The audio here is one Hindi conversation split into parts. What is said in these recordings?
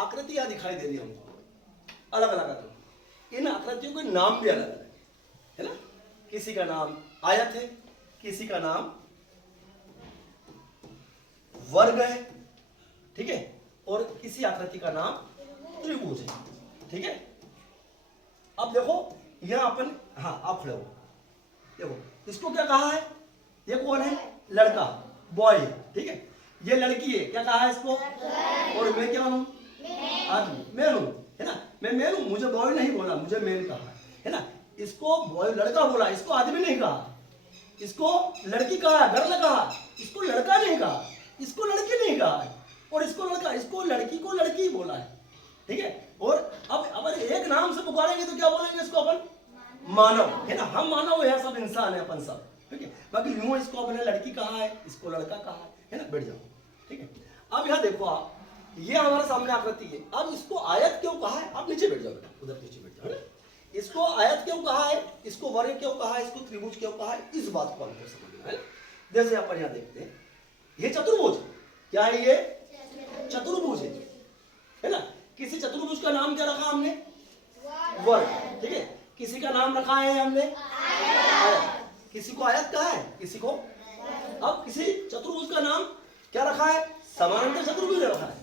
आकृतियां दिखाई दे रही हमको, अलग अलग आकृति। इन आकृतियों के नाम भी अलग अलग है ना। किसी का नाम आयत है, किसी का नाम वर्ग है, ठीक है, और किसी आकृति का नाम त्रिभुज है, ठीक है। अब देखो यहां अपन, हाँ आप खड़े हो, देखो इसको क्या कहा है, ये कौन है, लड़का, बॉय, ठीक है। ये लड़की है, क्या कहा है इसको, और मैं क्या हूं, आदमी, मैन हूं, है ना। मैं मैन हूं, मुझे बॉय नहीं बोला, मुझे मैन कहा, है ना। इसको बॉय लड़का बोला, इसको आदमी नहीं कहा, इसको लड़की कहा, गर्ल कहा, इसको लड़का नहीं कहा, इसको लड़की नहीं कहा, और इसको लड़का, इसको लड़की को लड़की बोला है, ठीक है। और अब अपन एक नाम से पुकारेंगे तो क्या बोलेंगे इसको अपन, मानव, है ना। हम मानव है, सब इंसान है अपन सब, ठीक है। बाकी यूं इसको अपने लड़की कहा है, इसको लड़का कहा है ना। बैठ जाओ, ठीक है। अब यहां देखो आप, ये हमारे सामने आकृति है। अब इसको आयत क्यों कहा है, आप नीचे बैठ जाओ बेटा, उधर नीचे बैठ जाओ, है ना। इसको आयत क्यों कहा है, इसको वर्ग क्यों कहा है, इसको त्रिभुज क्यों कहा है, इस बात को हमको समझना है। जैसे अपन यहां देखते हैं, ये चतुर्भुज, क्या है ये, चतुर्भुज है ना। किसी चतुर्भुज का नाम क्या रखा हमने, वर्ग, ठीक है। किसी का नाम रखा है हमने आयत, किसी को आयत कहा है, किसी को, अब किसी चतुर्भुज का नाम क्या रखा है, समानांतर चतुर्भुज रखा है,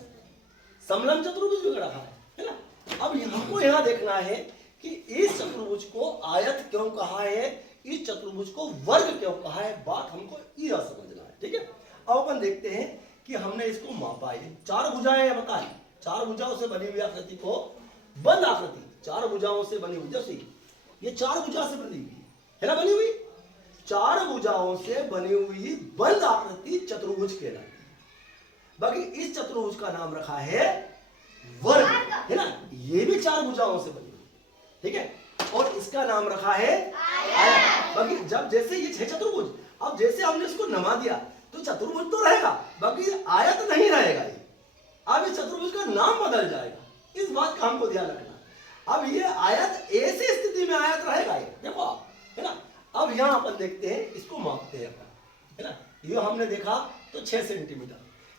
समलंब चतुर्भुज भी रखा है ना। अब हमको यहाँ देखना है कि इस चतुर्भुज को आयत क्यों कहा है, इस चतुर्भुज को वर्ग क्यों कहा है, बात हमको यह समझना है, ठीक है। अब अपन देखते हैं कि हमने इसको मापा है, चार भुजाएं बताएं, चार भुजाओं से बनी हुई आकृति को, बंद आकृति, चार भुजाओं से बनी हुई, जैसे ये चार भुजा से बनी हुई है ना, बनी हुई चार भुजाओं से बनी हुई बंद आकृति चतुर्भुज कहलाती है। बाकी इस चतुर्भुज का नाम रखा है वर्ग, है ना। ये भी चार भुजाओं से बनी हुई, ठीक है, और इसका नाम रखा है आयत। बाकी जब जैसे ये छह चतुर्भुज, अब जैसे हमने इसको नमा दिया तो चतुर्भुज तो रहेगा, बाकी आयत नहीं रहेगा ये। अब इस चतुर्भुज का नाम बदल जाएगा, इस बात का हमको ध्यान रखना। अब ये आयत ऐसी स्थिति में आयत रहेगा ये, देखो आप, है ना। अब यहां अपन देखते हैं, इसको मापते हैं अपन, है ना। ये हमने देखा तो 6 सेंटीमीटर,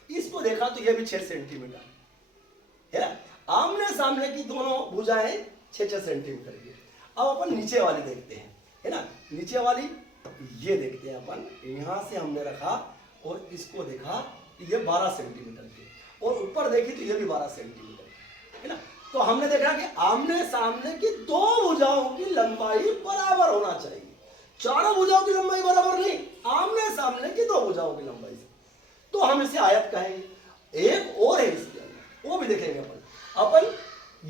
इसको देखा तो ये भी 6 सेंटीमीटर, है ना। आमने सामने की दोनों भुजाएं 6-6 सेंटीमीटर की। अब अपन नीचे वाली देखते हैं, है ना। नीचे वाली ये देखते हैं अपन, यहां से हमने रखा और इसको देखा तो ये 12 सेंटीमीटर की, और ऊपर देखी तो ये भी 12 सेंटीमीटर, है ना। तो हमने देखा कि आमने सामने की दो भुजाओं की लंबाई बराबर होना चाहिए, चारों भुजाओं की लंबाई बराबर नहीं, आमने सामने की दो भुजाओं की लंबाई से, तो हम इसे आयत कहेंगे। एक और है इसके अंदर, वो भी देखेंगे अपन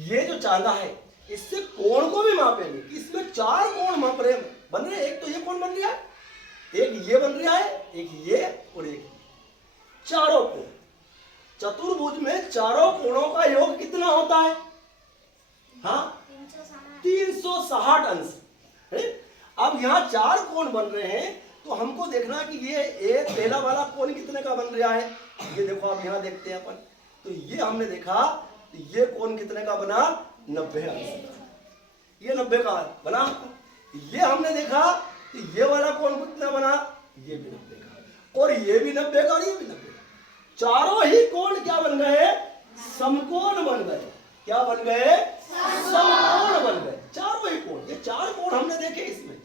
ये जो चांदा है इससे कोण को भी मापेंगे, इसमें चार कोण माप रहे बन रहे, एक तो ये कोण बन रहा है, एक ये बन रहा है, एक ये और एक ये, चारों कोण। चतुर्भुज में चारों कोणों का योग कितना होता है, हाँ 360 अंश है। अब यहाँ चार कोण बन रहे हैं तो हमको देखना कि ये एक पहला वाला कोण कितने का बन रहा है, ये देखो आप यहाँ देखते हैं अपन, तो ये हमने देखा तो ये कोण कितने का बना, 90 अंश, ये 90 का बना। ये हमने देखा तो ये वाला कोण कितना बना, ये भी 90 का, और ये भी 90 का और ये भी 90 का, चारों ही कोण क्या बन गए, समकोण बन गए। क्या बन गए, समकोण बन गए, चारों ही कोण। ये चार कोण हमने देखे, इसमें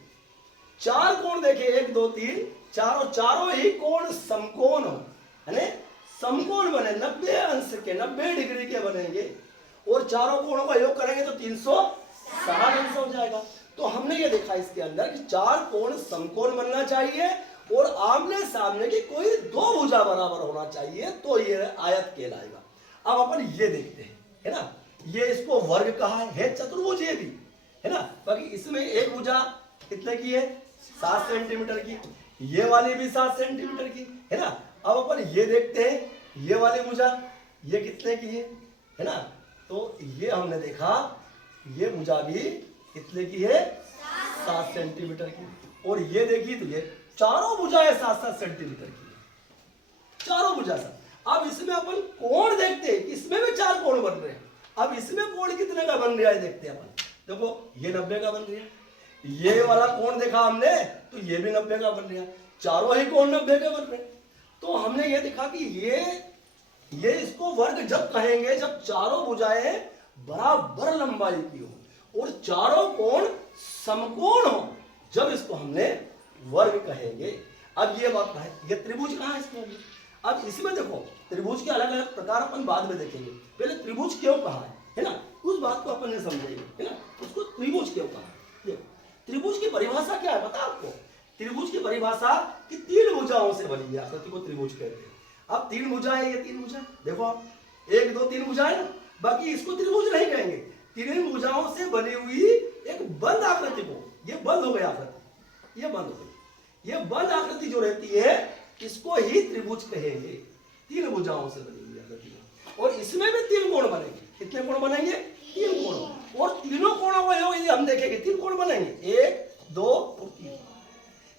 चार कोण देखे, 1 2 3 4, और चारों ही कोण समकोण है, समकोण बने, 90 अंश के, 90 डिग्री के बनेंगे, और चारों कोणों का योग करेंगे तो 360 अंश हो जाएगा। तो हमने ये देखा इसके अंदर कि चार कोण समकोण बनना चाहिए और आमने सामने की कोई दो भुजा बराबर होना चाहिए, तो ये आयत कहलाएगा। अब अपन ये देखते हैं, है ना। ये इसको वर्ग कहा है चतुर्भुज ये भी, है ना। बाकी इसमें एक भुजा कितने की है, 7 सेंटीमीटर की, ये वाली भी 7 सेंटीमीटर की, है ना। अब अपन ये देखते हैं, ये वाली भुजा ये कितने की है ना। तो ये हमने देखा ये भुजा भी कितने की है, 7 सेंटीमीटर की, और ये देखिए तो ये चारों भुजाएं 7-7 सेंटीमीटर की, चारों भुजा सब। अब इसमें अपन कोण देखते हैं, इसमें भी चार कोण बन रहे हैं। अब इसमें कोण कितने का बन रहा है देखते हैं अपन, देखो ये 90 का बन रहा है, ये वाला कोण देखा हमने तो ये भी 90 का बन रहा है, चारों ही कोण 90 के बन रहे हैं। तो हमने ये देखा कि ये ये इसको वर्ग जब कहेंगे जब चारों भुजाएं बराबर लंबाई की हो और चारों कोण समकोण हो, जब इसको हमने वर्ग कहेंगे। अब ये बात है, ये त्रिभुज कहाँ है इसमें? अब इसमें देखो त्रिभुज के अलग अलग प्रकार अपन बाद में देखेंगे, पहले त्रिभुज क्यों कहा है ना, उस बात को अपन ने समझेंगे, है ना। उसको त्रिभुज क्यों कहा है? देखो त्रिभुज की परिभाषा क्या है पता आपको? त्रिभुज की परिभाषा कि तीन भुजाओं से बनी हुई आकृति को त्रिभुज कहते हैं। अब तीन भुजाएं, ये तीन भुजाएं देखो आप, एक दो तीन भुजाएं ना, बाकी इसको त्रिभुज नहीं कहेंगे। तीन भुजाओं से बनी हुई एक बंद आकृति को, ये बंद हो गई आकृति, ये बंद हो गई, ये बंद आकृति जो रहती है इसको ही त्रिभुज कहेंगे। तीन भुजाओं से बनी हुई आकृति को, और इसमें भी तीन कोण बनेंगे। कितने कोण बनेंगे? तीन कोण। और तीनों कोणों का योग यदि हम देखेंगे, तीन कोण बनेंगे, एक दो और तीन।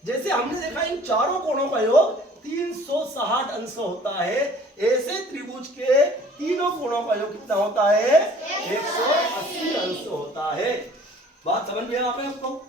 जैसे हमने देखा इन चारों कोणों का योग 360 अंश होता है, ऐसे त्रिभुज के तीनों कोणों का योग कितना होता है? 180 अंश होता है। बात समझ में आ रहा है आपको?